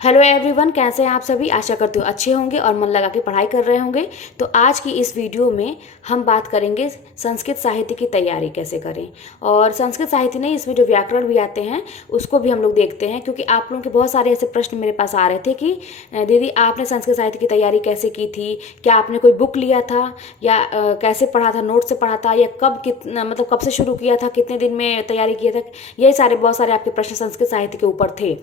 Hello everyone, कैसे हैं आप सभी। आशा करती हूँ अच्छे होंगे और मन लगा के पढ़ाई कर रहे होंगे। तो आज की इस वीडियो में हम बात करेंगे संस्कृत साहित्य की तैयारी कैसे करें। और संस्कृत साहित्य नहीं, इसमें जो व्याकरण भी आते हैं उसको भी हम लोग देखते हैं, क्योंकि आप लोगों के बहुत सारे ऐसे प्रश्न मेरे पास आ रहे थे कि दीदी आपने संस्कृत साहित्य की तैयारी कैसे की थी, क्या आपने कोई बुक लिया था या कैसे पढ़ा था, नोट से पढ़ा था, या कब कितना मतलब कब से शुरू किया था, कितने दिन में तैयारी किया था। यही सारे बहुत सारे आपके प्रश्न संस्कृत साहित्य के ऊपर थे।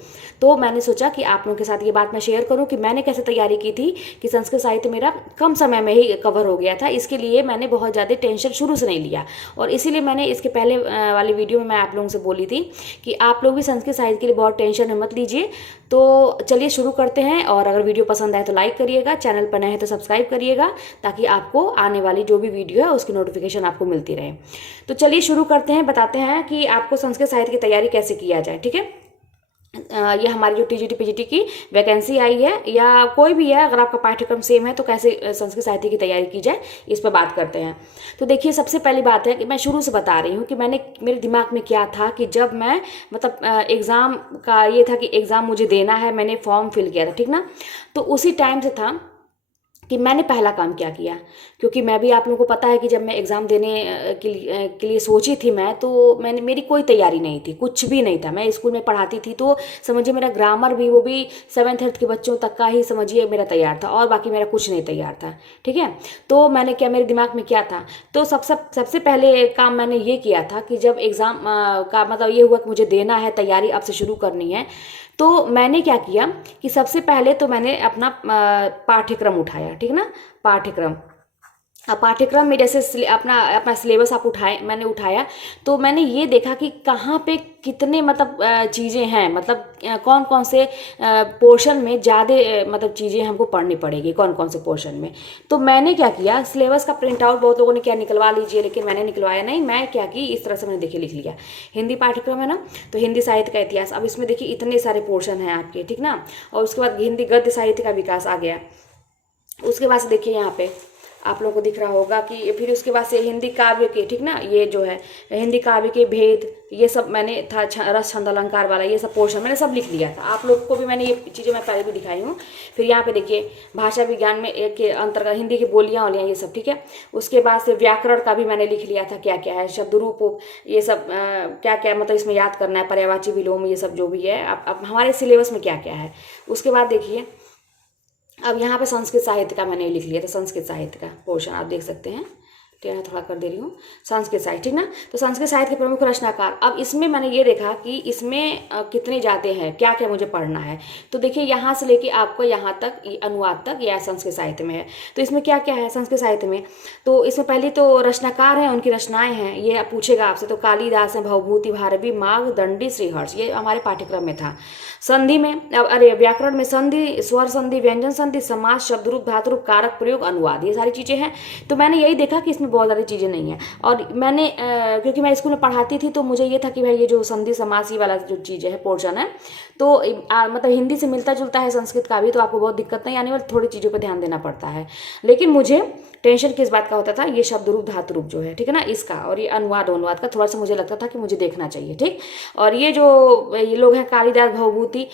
तो मैंने सोचा कि आप लोगों के साथ ये बात मैं शेयर करूं कि मैंने कैसे तैयारी की थी कि संस्कृत साहित्य मेरा कम समय में ही कवर हो गया था। इसके लिए मैंने बहुत ज़्यादा टेंशन शुरू से नहीं लिया, और इसीलिए मैंने इसके पहले वाली वीडियो में मैं आप लोगों से बोली थी कि आप लोग भी संस्कृत साहित्य के लिए बहुत टेंशन मत लीजिए। तो चलिए शुरू करते हैं, और अगर वीडियो पसंद आए तो लाइक करिएगा, चैनल पर नए हैं तो सब्सक्राइब करिएगा, ताकि आपको आने वाली जो भी वीडियो है उसकी नोटिफिकेशन आपको मिलती रहे। तो चलिए शुरू करते हैं, बताते हैं कि आपको संस्कृत साहित्य की तैयारी कैसे किया जाए। ठीक है, ये हमारी जो टीजीटी पीजीटी की वैकेंसी आई है, या कोई भी है, अगर आपका पाठ्यक्रम सेम है तो कैसे संस्कृत साहित्य की तैयारी की जाए, इस पर बात करते हैं। तो देखिए, सबसे पहली बात है कि मैं शुरू से बता रही हूँ कि मेरे दिमाग में क्या था कि जब मैं मतलब एग्ज़ाम का ये था कि एग्ज़ाम मुझे देना है, मैंने फॉर्म फिल किया था, ठीक ना। तो उसी टाइम से था कि मैंने पहला काम क्या किया, क्योंकि मैं भी, आप लोगों को पता है कि जब मैं एग्ज़ाम देने के लिए सोची थी मैं, तो मेरी कोई तैयारी नहीं थी, कुछ भी नहीं था। मैं स्कूल में पढ़ाती थी, तो समझिए मेरा ग्रामर भी, वो भी 7th 8th के बच्चों तक का ही समझिए मेरा तैयार था, और बाकी मेरा कुछ नहीं तैयार था। ठीक है, तो मैंने क्या, मेरे दिमाग में क्या था, तो सबसे पहले काम मैंने ये किया था कि जब एग्ज़ाम का मतलब ये हुआ कि मुझे देना है, तैयारी अब से शुरू करनी है, तो मैंने क्या किया कि सबसे पहले तो मैंने अपना पाठ्यक्रम उठाया। ठीक ना, पाठ्यक्रम। अब पाठ्यक्रम में जैसे अपना अपना सिलेबस आप मैंने उठाया, तो मैंने ये देखा कि कहाँ पे कितने मतलब चीज़ें हैं, मतलब कौन कौन से पोर्शन में ज़्यादा मतलब चीज़ें हमको पढ़नी पड़ेगी, कौन कौन से पोर्शन में। तो मैंने क्या किया, सिलेबस का प्रिंट आउट बहुत लोगों ने क्या निकलवा लीजिए, लेकिन मैंने निकलवाया नहीं। मैं क्या की, इस तरह से मैंने देखिए लिख लिया। हिंदी पाठ्यक्रम है ना, तो हिंदी साहित्य का इतिहास, अब इसमें देखिए इतने सारे पोर्शन हैं आपके, ठीक ना। और उसके बाद हिंदी गद्य साहित्य का विकास आ गया। उसके बाद से देखिए यहाँ पे आप लोगों को दिख रहा होगा कि फिर उसके बाद से हिंदी काव्य के, ठीक ना, ये जो है हिंदी काव्य के भेद, ये सब मैंने था, रस छंद अलंकार वाला, ये सब पोर्शन मैंने सब लिख लिया था। आप लोग को भी मैंने ये चीज़ें मैं पहले भी दिखाई हूँ। फिर यहाँ पे देखिए भाषा विज्ञान में एक के अंतर्गत हिंदी की बोलियाँ वालियाँ, ये सब, ठीक है। उसके बाद से व्याकरण का भी मैंने लिख लिया था, क्या क्या है, शब्द रूप, ये सब क्या क्या मतलब इसमें याद करना है, पर्यायवाची विलोम, ये सब जो भी है अब हमारे सिलेबस में क्या क्या है। उसके बाद देखिए, अब यहाँ पे संस्कृत साहित्य का मैंने लिख लिया था, संस्कृत साहित्य का पोर्शन आप देख सकते हैं। टेढ़ा थोड़ा कर दे रही हूँ, संस्कृत साहित्य, ठीक ना। तो संस्कृत साहित्य के प्रमुख रचनाकार, अब इसमें मैंने ये देखा कि इसमें कितने जाते हैं, क्या क्या मुझे पढ़ना है। तो देखिए यहाँ से लेके आपको यहाँ तक अनुवाद तक यह संस्कृत साहित्य में है। तो इसमें क्या क्या है संस्कृत साहित्य में, तो इसमें पहले तो रचनाकार हैं, उनकी रचनाएं हैं, ये पूछेगा आपसे। तो कालिदास है, भवभूति, भारवी, माघ, दंडी, श्रीहर्ष, ये हमारे पाठ्यक्रम में था। संधि में, अरे व्याकरण में संधि, स्वर संधि, व्यंजन संधि, समास, शब्दरूप, धातुरूप, कारक प्रयोग, अनुवाद, ये सारी चीज़ें हैं। तो मैंने यही देखा कि इसमें बहुत ज़्यादा चीज़ें नहीं है। और मैंने क्योंकि मैं स्कूल में पढ़ाती थी, तो मुझे ये था कि भाई ये जो संधि समास ये वाला जो चीज़ है, पोर्शन है, तो मतलब हिंदी से मिलता जुलता है संस्कृत का भी, तो आपको बहुत दिक्कत नहीं आने वाली, थोड़ी चीज़ों पर ध्यान देना पड़ता है। लेकिन मुझे टेंशन किस बात का होता था, ये शब्द रूप धातु रूप जो है, ठीक है ना, इसका, और ये अनुवाद का थोड़ा सा मुझे लगता था कि मुझे देखना चाहिए, ठीक। और ये लोग हैं कालिदास, भवभूति,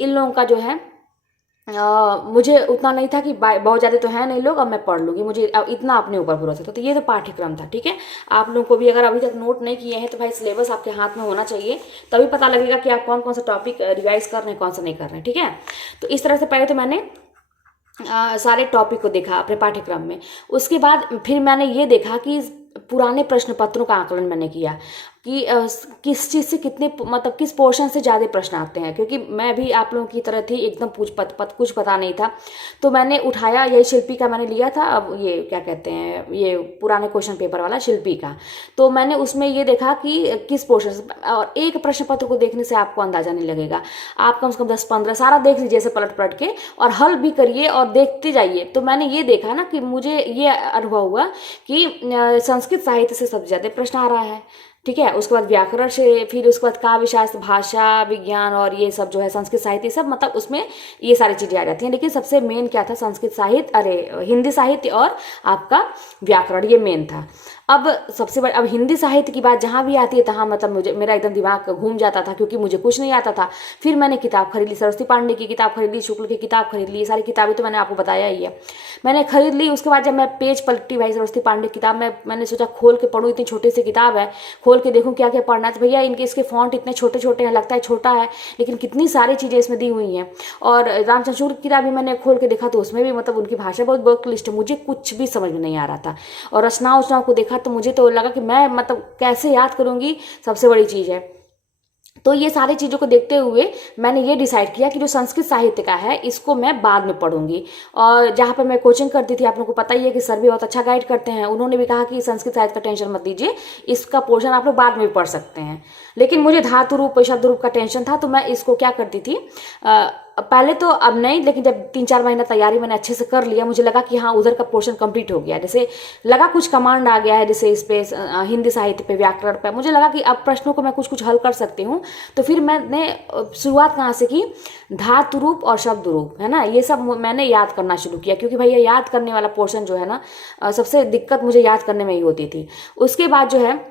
इन लोगों का जो है मुझे उतना नहीं था कि बहुत ज़्यादा तो है नहीं लोग, अब मैं पढ़ लूँगी, मुझे इतना अपने ऊपर भरोसा था। तो ये तो पाठ्यक्रम था, ठीक है। आप लोगों को भी अगर अभी तक नोट नहीं किए हैं, तो भाई सिलेबस आपके हाथ में होना चाहिए, तभी पता लगेगा कि आप कौन कौन सा टॉपिक रिवाइज कर रहे हैं, कौन सा नहीं कर रहे हैं, ठीक है। तो इस तरह से पहले तो मैंने सारे टॉपिक को देखा अपने पाठ्यक्रम में। उसके बाद फिर मैंने ये देखा कि पुराने प्रश्न पत्रों का आकलन मैंने किया कि किस चीज़ से कितने मतलब किस पोर्शन से ज़्यादा प्रश्न आते हैं, क्योंकि मैं भी आप लोगों की तरह थी, एकदम कुछ पता नहीं था। तो मैंने उठाया, यही शिल्पी का मैंने लिया था, अब ये क्या कहते हैं, ये पुराने क्वेश्चन पेपर वाला शिल्पी का। तो मैंने उसमें ये देखा कि किस पोर्शन से, और एक प्रश्न पत्र को देखने से आपको अंदाजा नहीं लगेगा, आप कम से कम 10-15 सारा देख लीजिए ऐसे पलट पलट के, और हल भी करिए और देखते जाइए। तो मैंने ये देखा ना कि मुझे ये अनुभव हुआ कि संस्कृत साहित्य से सबसे ज़्यादा प्रश्न आ रहा है। ठीक है। उसके बाद व्याकरण से, फिर उसके बाद काव्य शास्त्र, भाषा विज्ञान और ये सब जो है संस्कृत साहित्य, सब मतलब उसमें ये सारी चीज़ें आ जाती हैं। लेकिन सबसे मेन क्या था, संस्कृत साहित्य, अरे हिंदी साहित्य और आपका व्याकरण, ये मेन था। अब सबसे बड़ा, अब हिंदी साहित्य की बात जहाँ भी आती है तहाँ मतलब मुझे, मेरा एकदम दिमाग घूम जाता था, क्योंकि मुझे कुछ नहीं आता था। फिर मैंने किताब खरीद ली, सरस्वती पांडे की किताब खरीद ली, शुक्ल की किताब खरीद ली, ये सारी किताबें तो मैंने आपको बताया ही है, मैंने खरीद ली। उसके बाद जब मैं पेज पलटी भाई सरस्वती पांडे की किताब में, मैंने सोचा खोल के पढ़ूँ, इतनी छोटी सी किताब है, खोल के देखूँ क्या क्या पढ़ना है। तो भैया इनके इसके फॉन्ट इतने छोटे छोटे हैं, लगता है छोटा है, लेकिन कितनी सारी चीज़ें इसमें दी हुई हैं। और रामचंद्र शुक्ल की किताब भी मैंने खोल के देखा, तो उसमें भी मतलब उनकी भाषा बहुत बहुत क्लिष्ट है, मुझे कुछ भी समझ में नहीं आ रहा था। और रचनाओं उचनाओं को देखा तो मुझे तो लगा कि मैं मतलब कैसे याद करूँगी, सबसे बड़ी चीज़ है। तो ये सारी चीज़ों को देखते हुए मैंने ये डिसाइड किया कि जो संस्कृत साहित्य का है इसको मैं बाद में पढ़ूंगी। और जहाँ पर मैं कोचिंग करती थी, आप लोगों को पता ही है कि सर भी बहुत अच्छा गाइड करते हैं, उन्होंने भी कहा कि संस्कृत साहित्य का टेंशन मत लीजिए, इसका पोर्शन आप लोग बाद में भी पढ़ सकते हैं। लेकिन मुझे धातु रूप शब्द रूप का टेंशन था, तो मैं इसको क्या करती थी, पहले तो, अब नहीं, लेकिन जब 3-4 महीना तैयारी मैंने अच्छे से कर लिया, मुझे लगा कि हाँ उधर का पोर्शन कंप्लीट हो गया, जैसे लगा कुछ कमांड आ गया है, जैसे इस पे हिंदी साहित्य पे, व्याकरण पे, मुझे लगा कि अब प्रश्नों को मैं कुछ कुछ हल कर सकती हूँ। तो फिर मैंने शुरुआत कहाँ से की, धातु रूप और शब्द रूप, है ना, ये सब मैंने याद करना शुरू किया, क्योंकि भैया याद करने वाला पोर्शन जो है ना, सबसे दिक्कत मुझे याद करने में ही होती थी। उसके बाद जो है,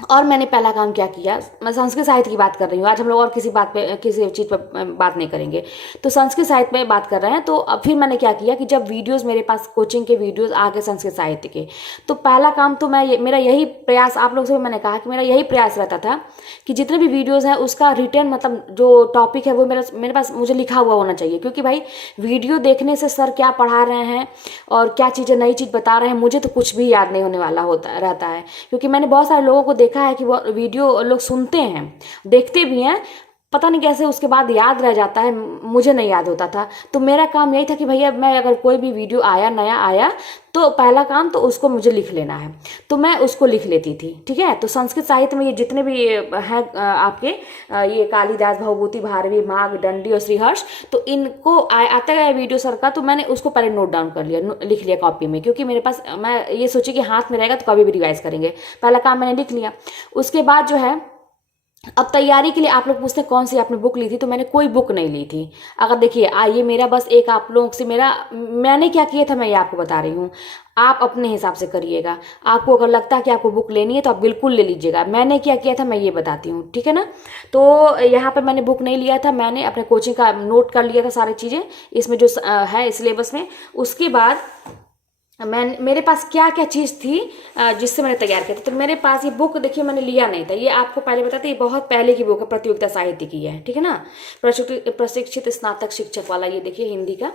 और मैंने पहला काम क्या किया, मैं संस्कृत साहित्य की बात कर रही हूँ आज, हम लोग और किसी बात पे, किसी चीज़ पे बात नहीं करेंगे, तो संस्कृत साहित्य में बात कर रहे हैं। तो अब फिर मैंने क्या किया कि जब वीडियोस मेरे पास कोचिंग के वीडियोस आ गए संस्कृत साहित्य के, तो पहला काम तो मेरा यही प्रयास, आप लोग से मैंने कहा कि मेरा यही प्रयास रहता था कि जितने भी वीडियोज़ हैं उसका रिटर्न, मतलब जो टॉपिक है वो मेरे पास मुझे लिखा हुआ होना चाहिए। क्योंकि भाई वीडियो देखने से सर क्या पढ़ा रहे हैं और क्या चीज़ें नई चीज़ बता रहे हैं, मुझे तो कुछ भी याद नहीं होने वाला होता रहता है। क्योंकि मैंने बहुत सारे लोगों को देखा है कि वो वीडियो लोग सुनते हैं, देखते भी हैं, पता नहीं कैसे उसके बाद याद रह जाता है, मुझे नहीं याद होता था। तो मेरा काम यही था कि भैया मैं अगर कोई भी वीडियो आया, नया आया, तो पहला काम तो उसको मुझे लिख लेना है, तो मैं उसको लिख लेती थी। ठीक है। तो संस्कृत साहित्य में ये जितने भी हैं आपके, ये कालिदास, भवभूति, भारवी, माघ, दंडी और श्रीहर्ष, तो इनको आता गया वीडियो सर का, तो मैंने उसको पहले नोट डाउन कर लिया, लिख लिया कॉपी में, क्योंकि मेरे पास, मैं ये सोची कि हाथ में रहेगा तो कभी भी रिवाइज करेंगे। पहला काम मैंने लिख लिया। उसके बाद जो है, अब तैयारी के लिए आप लोग पूछते हैं कौन सी आपने बुक ली थी, तो मैंने कोई बुक नहीं ली थी। अगर देखिए, आइए, मेरा बस एक आप लोगों से, मैंने क्या किया था मैं ये आपको बता रही हूँ, आप अपने हिसाब से करिएगा। आपको अगर लगता है कि आपको बुक लेनी है तो आप बिल्कुल ले लीजिएगा। मैंने क्या किया था मैं ये बताती हूँ, ठीक है ना। तो यहाँ पर मैंने बुक नहीं लिया था, मैंने अपने कोचिंग का नोट कर लिया था सारी चीज़ें, इसमें जो है सिलेबस में। उसके बाद मेरे पास क्या क्या चीज़ थी जिससे मैंने तैयार किया था। तो मेरे पास ये बुक देखिए, मैंने लिया नहीं था, ये आपको पहले बताते, ये बहुत पहले की बुक है, प्रतियोगिता साहित्य की है, ठीक है ना, प्रशिक्षित स्नातक शिक्षक वाला, ये देखिए हिंदी का,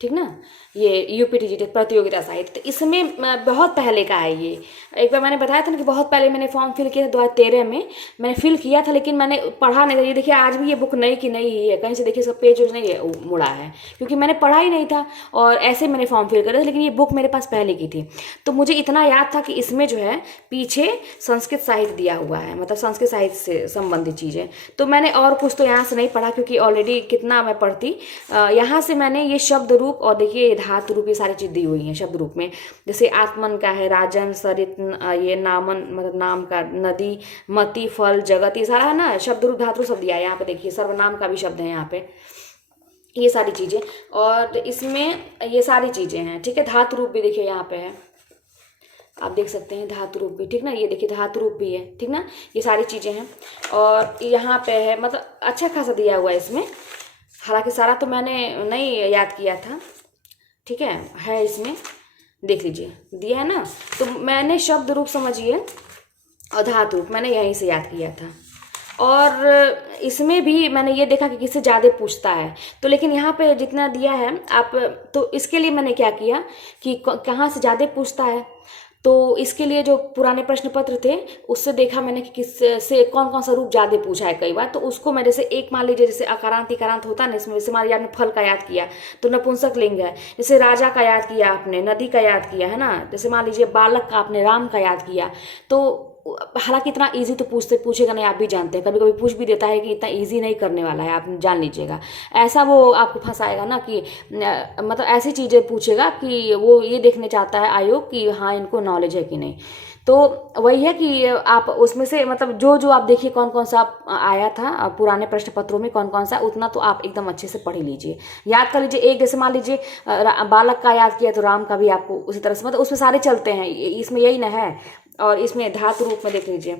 ठीक ना, ये यूपीटीजीटी प्रतियोगिता साहित्य। तो इसमें बहुत पहले का है ये। एक बार मैंने बताया था ना कि बहुत पहले मैंने फॉर्म फिल किया था, 2013 में मैंने फिल किया था, लेकिन मैंने पढ़ा नहीं था। ये देखिए आज भी ये बुक नई की नई ही है, कहीं से देखिए इसका पेज नहीं है, मुड़ा है, क्योंकि मैंने पढ़ा ही नहीं था और ऐसे मैंने फॉर्म फिल करा था। लेकिन ये बुक मेरे पास पहले की थी, तो मुझे इतना याद था कि इसमें जो है पीछे संस्कृत साहित्य दिया हुआ है, मतलब संस्कृत साहित्य से संबंधित चीज़ें। तो मैंने और कुछ तो यहाँ से नहीं पढ़ा, क्योंकि ऑलरेडी कितना मैं पढ़ती। यहाँ से मैंने ये शब्द रूप और देखिए धातु रूप, ये सारी चीज़ दी हुई हैं शब्द रूप में। जैसे आत्मन का है, राजन, सरित, ये नामन, मतलब नाम का, नदी, मति, फल, जगत, ये सारा है ना, शब्द रूप धातु सब दिया है। यहाँ पे देखिए सर्वनाम का भी शब्द है यहाँ पे, ये सारी चीज़ें, और इसमें ये सारी चीज़ें हैं, ठीक है। धातु रूप भी देखिए यहाँ पे है, आप देख सकते हैं धातु रूप भी, ठीक ना, ये देखिए धातु रूप भी है, ठीक ना, ये सारी चीज़ें हैं। और यहाँ पे है, मतलब अच्छा खासा दिया हुआ है इसमें, हालांकि सारा तो मैंने नहीं याद किया था, ठीक है इसमें देख लीजिए दिया है ना। तो मैंने शब्द रूप समझिए और धातु रूप मैंने यहीं से याद किया था। और इसमें भी मैंने ये देखा कि किससे ज़्यादा पूछता है, तो लेकिन यहाँ पे जितना दिया है आप, तो इसके लिए मैंने क्या किया कि कहाँ से ज़्यादा पूछता है, तो इसके लिए जो पुराने प्रश्न पत्र थे उससे देखा मैंने कि किस से कौन कौन सा रूप ज़्यादा पूछा है कई बार। तो उसको मैं जैसे एक मान लीजिए, जैसे अकारांत इकारांत होता है ना इसमें, जैसे मान लीजिए आपने फल का याद किया तो नपुंसक लिंग है। जैसे राजा का याद किया आपने, नदी का याद किया, है ना। जैसे मान लीजिए बालक का आपने राम का याद किया, तो हालांकि इतना इजी तो पूछेगा नहीं, आप भी जानते हैं, कभी कभी पूछ भी देता है कि इतना इजी नहीं करने वाला है, आप जान लीजिएगा। ऐसा वो आपको फंसाएगा ना कि मतलब ऐसी चीज़ें पूछेगा कि वो ये देखने चाहता है आयोग कि हाँ इनको नॉलेज है कि नहीं। तो वही है कि आप उसमें से मतलब जो जो आप देखिए कौन कौन सा आया था पुराने प्रश्न पत्रों में कौन कौन सा, उतना तो आप एकदम अच्छे से पढ़ लीजिए, याद कर लीजिए। एक जैसे मान लीजिए बालक का याद किया तो राम का भी आपको उसी तरह से, मतलब उसमें सारे चलते हैं, इसमें यही ना है। और इसमें धातु रूप में देख लीजिए,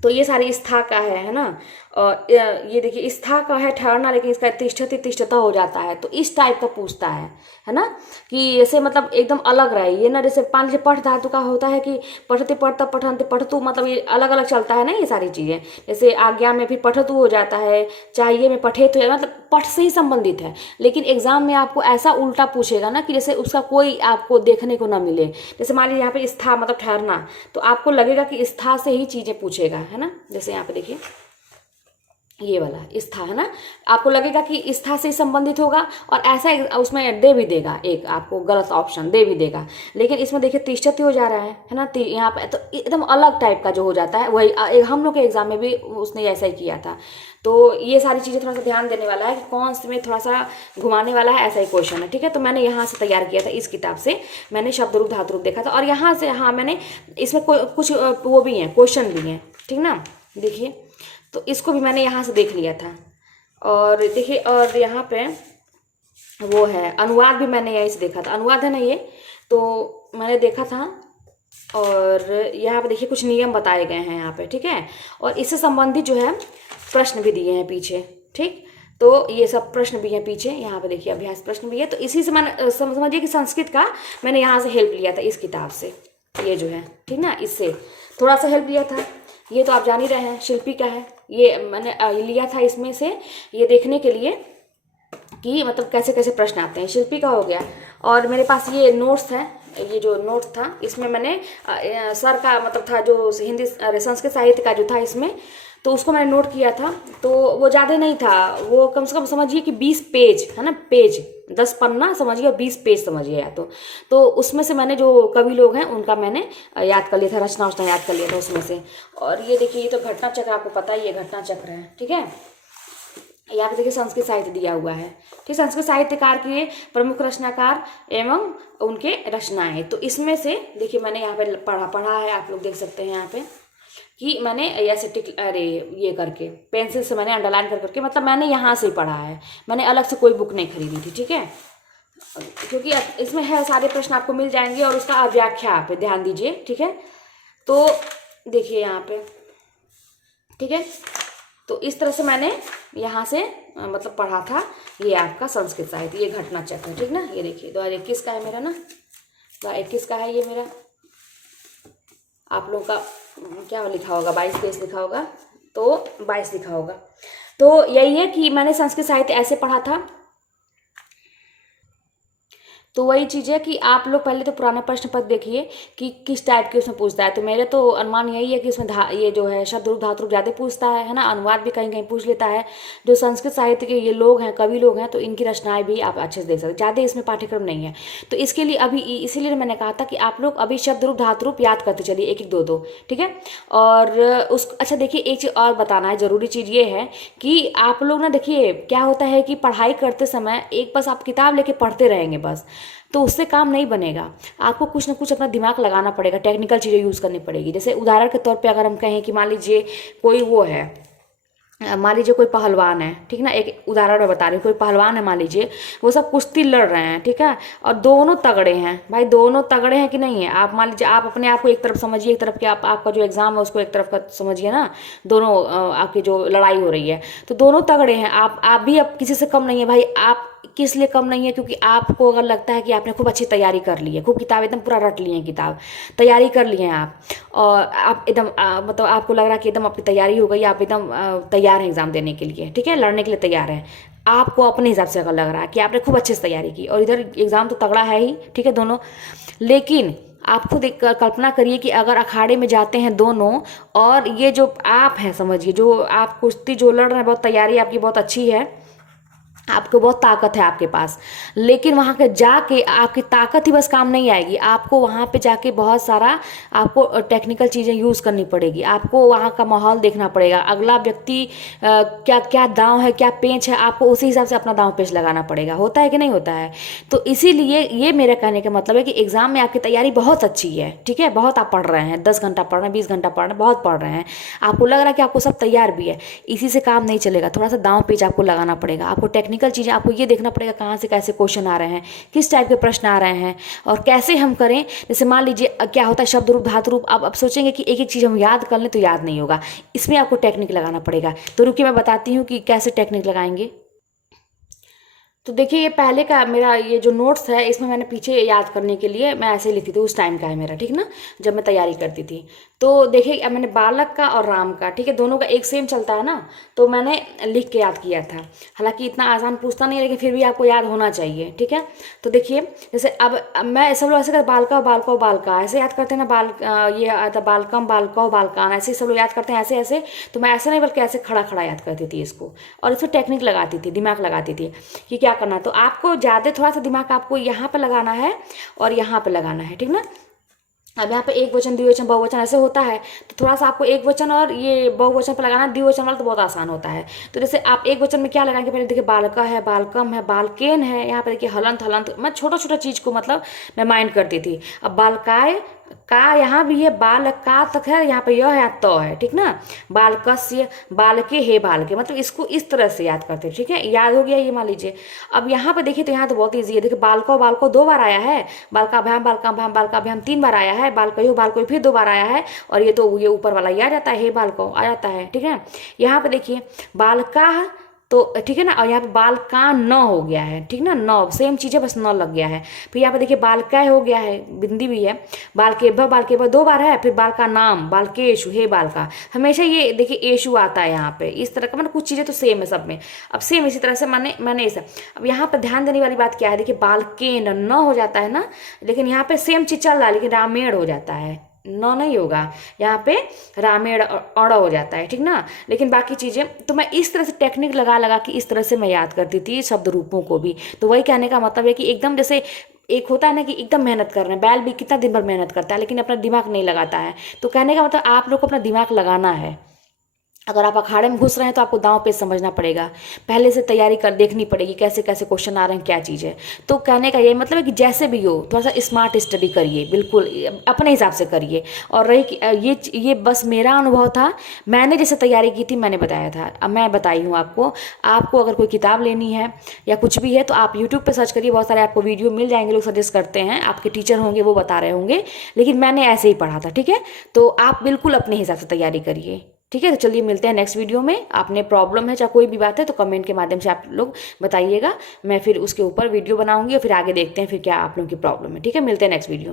तो ये सारी स्था का है ना। और ये देखिए स्था का है ठहरना, लेकिन इसका तिष्ठति तिष्ठता हो जाता है, तो इस टाइप का पूछता है ना, कि ऐसे मतलब एकदम अलग रहे ये ना। जैसे मान लीजिए पठ धातु का होता है कि पठते पढ़ता पठनते पठतु, मतलब ये अलग अलग चलता है ना ये सारी चीज़ें। जैसे आज्ञा में भी पठतु हो जाता है, चाहिए में पठे तो, मतलब पठ से ही संबंधित है। लेकिन एग्जाम में आपको ऐसा उल्टा पूछेगा ना कि जैसे उसका कोई आपको देखने को ना मिले। जैसे मान लीजिए यहाँ पे स्था मतलब ठहरना, तो आपको लगेगा कि स्था से ही चीज़ें पूछेगा, है ना। जैसे यहाँ पे देखिए ये वाला स्था है ना, आपको लगेगा कि स्था से संबंधित होगा, और ऐसा उसमें दे भी देगा, एक आपको गलत ऑप्शन दे भी देगा। लेकिन इसमें देखिए तिष्ठति हो जा रहा है ना, यहाँ पे तो एकदम अलग टाइप का जो हो जाता है, वही हम लोग के एग्जाम में भी उसने ऐसा ही किया था। तो ये सारी चीज़ें थोड़ा सा ध्यान देने वाला है कि कौन से में थोड़ा सा घुमाने वाला है, ऐसा ही क्वेश्चन है, ठीक है। तो मैंने यहाँ से तैयार किया था, इस किताब से मैंने शब्द रूप धातु रूप देखा था, और यहाँ से हाँ मैंने इसमें कुछ वो भी हैं, क्वेश्चन भी हैं, ठीक ना। देखिए तो इसको भी मैंने यहाँ से देख लिया था। और देखिए और यहाँ पे वो है अनुवाद भी मैंने यहीं से देखा था, अनुवाद है ना ये, तो मैंने देखा था। और यहाँ पे देखिए कुछ नियम बताए गए हैं यहाँ पे, ठीक है। और इससे संबंधित जो है प्रश्न भी दिए हैं पीछे, ठीक। तो ये सब प्रश्न भी हैं पीछे, यहाँ पे देखिए अभ्यास प्रश्न भी है। तो इसी से मैंने समझिए कि संस्कृत का मैंने यहाँ से हेल्प लिया था, इस किताब से, ये जो है, ठीक ना, इससे थोड़ा सा हेल्प लिया था। ये तो आप जान ही रहे हैं शिल्पी का है, ये मैंने लिया था इसमें से, ये देखने के लिए कि मतलब कैसे कैसे प्रश्न आते हैं। शिल्पी का हो गया। और मेरे पास ये नोट्स है, ये जो नोट था इसमें मैंने सर का मतलब था जो हिंदी संस्कृत साहित्य का जो था इसमें, तो उसको मैंने नोट किया था। तो वो ज़्यादा नहीं था, वो कम से कम समझिए कि 20 पेज है ना, पेज 10 पन्ना समझिए और 20 पेज समझिए या तो उसमें से मैंने जो कवि लोग हैं उनका मैंने याद कर लिया था, रचना वचना याद कर लिया था उसमें से। और ये देखिए ये तो घटना चक्र, आपको पता ही है घटना चक्र है, ठीक है। यहाँ पे देखिए संस्कृत साहित्य दिया हुआ है, ठीक। संस्कृत साहित्यकार के प्रमुख रचनाकार एवं उनके रचनाएं, तो इसमें से देखिए मैंने यहाँ पे पढ़ा है, आप लोग देख सकते हैं यहाँ पे कि मैंने ऐसे अरे ये करके पेंसिल से मैंने अंडरलाइन करके, मतलब मैंने यहाँ से ही पढ़ा है, मैंने अलग से कोई बुक नहीं खरीदी थी, ठीक है। क्योंकि इसमें है सारे प्रश्न आपको मिल जाएंगे, और उसका व्याख्या पे ध्यान दीजिए, ठीक है। तो देखिए यहाँ पे, ठीक है। तो इस तरह से मैंने यहाँ से मतलब पढ़ा था ये आपका संस्कृत साहित्य, ये घटना चक्र, ठीक ना। ये देखिए 2021 का है मेरा ना, 2021 का है ये मेरा। आप लोगों का क्या लिखा होगा, 22 पेज लिखा होगा, तो 22 लिखा होगा। तो यही है कि मैंने संस्कृत साहित्य ऐसे पढ़ा था। तो वही चीज़ है कि आप लोग पहले तो पुराना प्रश्न पत्र देखिए कि किस टाइप के उसमें पूछता है। तो मेरे तो अनुमान यही है कि उसमें ये जो है शब्द रूप धातु रूप ज़्यादा पूछता है ना, अनुवाद भी कहीं कहीं पूछ लेता है। जो संस्कृत साहित्य के ये लोग हैं, कवि लोग हैं, तो इनकी रचनाएं भी आप अच्छे से देख सकते, ज़्यादा इसमें पाठ्यक्रम नहीं है। तो इसके लिए अभी इसीलिए मैंने कहा था कि आप लोग अभी शब्द रूप धातु रूप याद करते चलिए, एक एक दो दो, ठीक है। और अच्छा देखिए एक चीज़ और बताना है, ज़रूरी चीज़ ये है कि आप लोग ना देखिए क्या होता है कि पढ़ाई करते समय एक बस आप किताब लेके पढ़ते रहेंगे बस, तो उससे काम नहीं बनेगा। आपको कुछ ना कुछ अपना दिमाग लगाना पड़ेगा, टेक्निकल चीज़ें यूज़ करनी पड़ेगी। जैसे उदाहरण के तौर पे अगर हम कहें कि मान लीजिए कोई वो है, मान लीजिए कोई पहलवान है, ठीक ना, एक उदाहरण मैं बता रही हूँ, कोई पहलवान है मान लीजिए, वो सब कुश्ती लड़ रहे हैं, ठीक है, और दोनों तगड़े हैं भाई, दोनों तगड़े हैं कि नहीं है। आप मान लीजिए आप अपने आप को एक तरफ समझिए, एक तरफ के आपका जो एग्जाम है उसको एक तरफ का समझिए ना, दोनों आपकी जो लड़ाई हो रही है, तो दोनों तगड़े हैं। आप भी अब किसी से कम नहीं है भाई। आप किस लिए कम नहीं है? क्योंकि आपको अगर लगता है कि आपने खूब अच्छी तैयारी कर ली है, खूब किताब एकदम पूरा रट ली है, किताब तैयारी कर ली है आप, और आप एकदम मतलब आपको लग रहा है कि एकदम आपकी तैयारी हो गई, आप एकदम तैयार हैं एग्जाम देने के लिए, ठीक है, लड़ने के लिए तैयार हैं, आपको अपने हिसाब से अगर लग रहा है कि आपने खूब अच्छे से तैयारी की, और इधर एग्जाम तो तगड़ा है ही, ठीक है, दोनों। लेकिन आप खुद एक कल्पना करिए कि अगर अखाड़े में जाते हैं दोनों, और ये जो आप हैं समझिए, जो आप कुश्ती जो लड़ रहे हैं, बहुत तैयारी आपकी बहुत अच्छी है, आपको बहुत ताकत है आपके पास, लेकिन वहाँ के जाके आपकी ताकत ही बस काम नहीं आएगी, आपको वहाँ पे जाके बहुत सारा आपको टेक्निकल चीज़ें यूज़ करनी पड़ेगी, आपको वहाँ का माहौल देखना पड़ेगा, अगला व्यक्ति क्या क्या दांव है, क्या पेंच है, आपको उसी हिसाब से अपना दांव पेंच लगाना पड़ेगा। होता है कि नहीं होता है? तो इसीलिए ये मेरे कहने का मतलब है कि एग्ज़ाम में आपकी तैयारी बहुत अच्छी है, ठीक है, बहुत आप पढ़ रहे हैं, 10 घंटा पढ़ रहे हैं, 20 घंटा पढ़ रहे हैं, बहुत पढ़ रहे हैं, आपको लग रहा है कि आपको सब तैयार भी है। इसी से काम नहीं चलेगा, थोड़ा सा दांव पेच आपको लगाना पड़ेगा, आपको टेक्निकल चीज़ें आपको ये देखना पड़ेगा कहाँ से कैसे क्वेश्चन आ रहे हैं, किस टाइप के प्रश्न आ रहे हैं और कैसे हम करें। जैसे मान लीजिए क्या होता है शब्द रूप धातु रूप, आप सोचेंगे कि एक एक चीज़ हम याद कर लें तो याद नहीं होगा, इसमें आपको टेक्निक लगाना पड़ेगा। तो रुकिए मैं बताती हूँ कि कैसे टेक्निक लगाएंगे। तो देखिए ये पहले का मेरा ये जो नोट्स है इसमें मैंने पीछे याद करने के लिए मैं ऐसे ही लिखती थी, उस टाइम का है मेरा, ठीक ना, जब मैं तैयारी करती थी। तो देखिए अब मैंने बालक का और राम का, ठीक है, दोनों का एक सेम चलता है ना, तो मैंने लिख के याद किया था। हालांकि इतना आसान पूछता नहीं है, लेकिन फिर भी आपको याद होना चाहिए, ठीक है। तो देखिए जैसे अब मैं सब लोग ऐसे करते बालका बालका बालका ऐसे याद करते हैं ना, ये आता बालकम बालका बालकान, ऐसे सब लोग याद करते हैं ऐसे ऐसे। तो मैं ऐसे नहीं बल्कि ऐसे खड़ा खड़ा याद करती थी इसको, और इसमें टेक्निक लगाती थी, दिमाग लगाती थी कि क्या करना है। तो आपको ज़्यादा थोड़ा सा दिमाग आपको यहाँ पे लगाना है और यहाँ पे लगाना है, ठीक ना। अब यहाँ पे एक वचन द्विवचन बहुवचन ऐसे होता है, तो थोड़ा सा आपको एक वचन और ये बहुवचन पर लगाना, द्विवचन वाला तो बहुत आसान होता है। तो जैसे आप एक वचन में क्या लगाएंगे, पहले देखिए बालका है, बालकम है, बालकेन है, यहाँ पे देखिए हलंत हलंत, मैं छोटा छोटा चीज़ को मतलब मैं माइंड करती थी। अब बालकाय का यहाँ भी है, बाल का तक है, यहाँ पे यह है तो है, ठीक ना। बालकस्य बालके हे बालके, मतलब इसको इस तरह से याद करते हैं, ठीक है, याद हो गया ये मान लीजिए। अब यहाँ पे देखिए तो यहाँ तो बहुत ईजी है, देखिए बालको बालको 2 बार आया है, बालकाभ्याम बालकाभ्याम बालकाभ्याम 3 बार आया है, बालकयो बालकयो फिर 2 बार आया है, और ये तो ये ऊपर वाला ये आ जाता है, हे बालको आ जाता है, ठीक है। यहाँ पे देखिए बालका, तो ठीक है ना, और यहाँ पे बाल का न हो गया है, ठीक ना, न सेम चीज़ है बस न लग गया है। फिर यहाँ पे देखिए बाल का हो गया है, बिंदी भी है, बाल के 2 बार है, फिर बाल का नाम बालकेशु हे बाल का, हमेशा ये देखिए एशु आता है यहाँ पे, इस तरह का मतलब कुछ चीज़ें तो सेम है सब में। अब सेम इसी तरह से मैंने ऐसा। अब यहाँ पर ध्यान देने वाली बात क्या है, देखिए बाल के न हो जाता है ना, लेकिन यहाँ पे सेम चीज़ चल रहा है, लेकिन रामेण हो जाता है, न नहीं होगा यहाँ पे, रामेण अड़ हो जाता है, ठीक ना। लेकिन बाकी चीज़ें तो मैं इस तरह से टेक्निक लगा लगा कि इस तरह से मैं याद करती थी शब्द रूपों को भी। तो वही कहने का मतलब है कि एकदम जैसे एक होता है ना कि एकदम मेहनत कर रहे हैं, बैल भी कितना दिन भर मेहनत करता है लेकिन अपना दिमाग नहीं लगाता है। तो कहने का मतलब आप लोग को अपना दिमाग लगाना है। अगर आप अखाड़े में घुस रहे हैं तो आपको दांव पे समझना पड़ेगा, पहले से तैयारी कर देखनी पड़ेगी कैसे कैसे क्वेश्चन आ रहे हैं, क्या चीज़ है। तो कहने का यही मतलब है कि जैसे भी हो थोड़ा सा स्मार्ट स्टडी करिए, बिल्कुल अपने हिसाब से करिए। और रही ये बस मेरा अनुभव था, मैंने जैसे तैयारी की थी मैंने बताया था, अब मैं बताई हूँ आपको। आपको अगर कोई किताब लेनी है या कुछ भी है तो आप यूट्यूब पर सर्च करिए, बहुत सारे आपको वीडियो मिल जाएंगे, लोग सजेस्ट करते हैं, आपके टीचर होंगे वो बता रहे होंगे, लेकिन मैंने ऐसे ही पढ़ा था, ठीक है। तो आप बिल्कुल अपने हिसाब से तैयारी करिए, ठीक है। तो चलिए मिलते हैं नेक्स्ट वीडियो में। आपने प्रॉब्लम है चाहे कोई भी बात है तो कमेंट के माध्यम से आप लोग बताइएगा, मैं फिर उसके ऊपर वीडियो बनाऊंगी और फिर आगे देखते हैं फिर क्या आप लोगों की प्रॉब्लम है, ठीक है। मिलते हैं नेक्स्ट वीडियो में।